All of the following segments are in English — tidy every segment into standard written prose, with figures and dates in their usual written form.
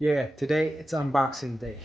Yeah, today it's unboxing day.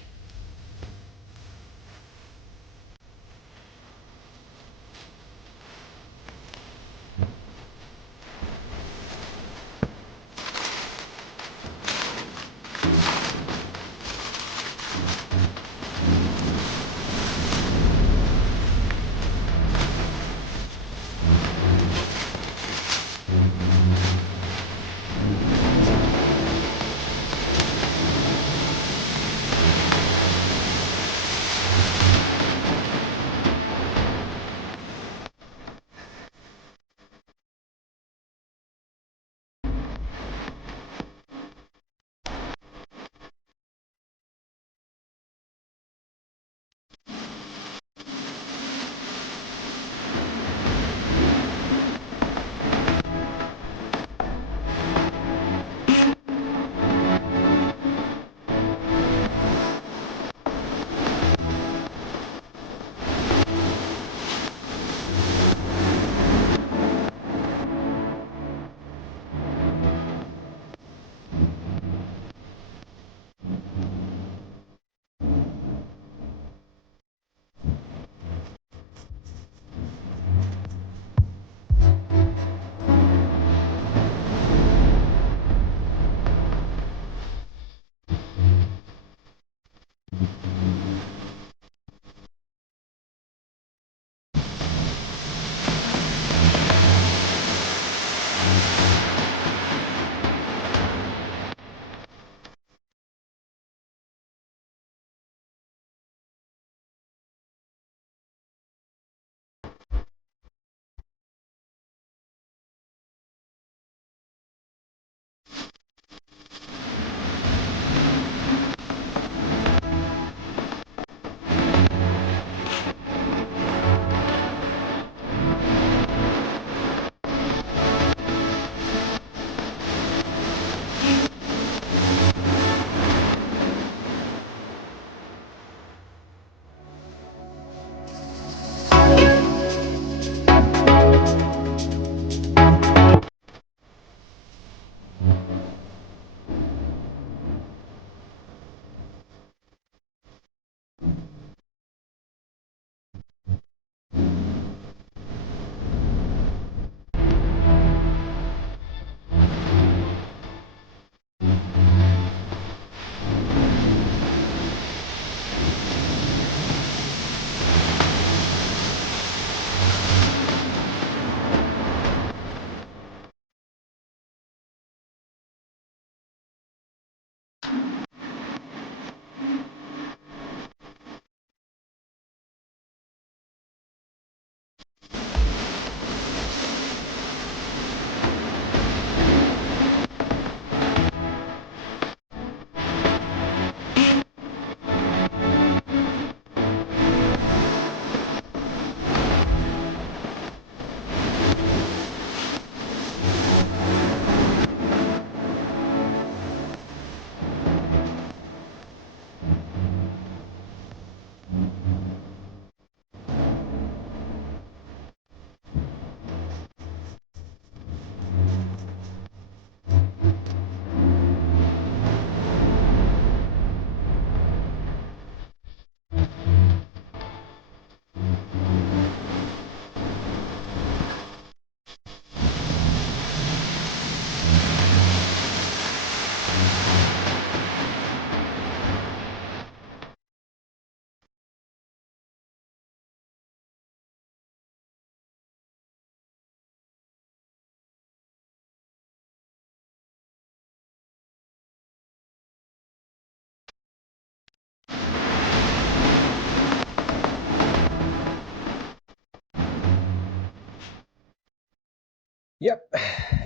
Yep,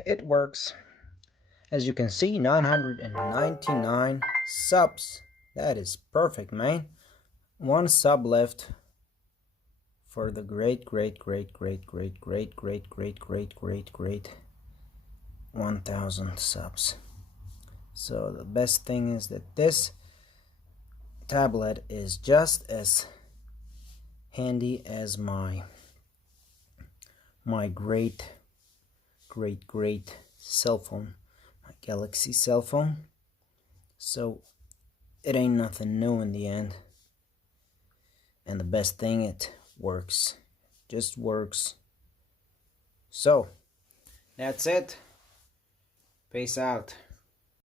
it works. As you can see, 999 subs. That is perfect, man. One sub left for the great 1000 subs. So the best thing is that this tablet is just as handy as my great cell phone, my Galaxy cell phone. So it ain't nothing new in the end. And the best thing, it works. Just works. So, that's it. Peace out.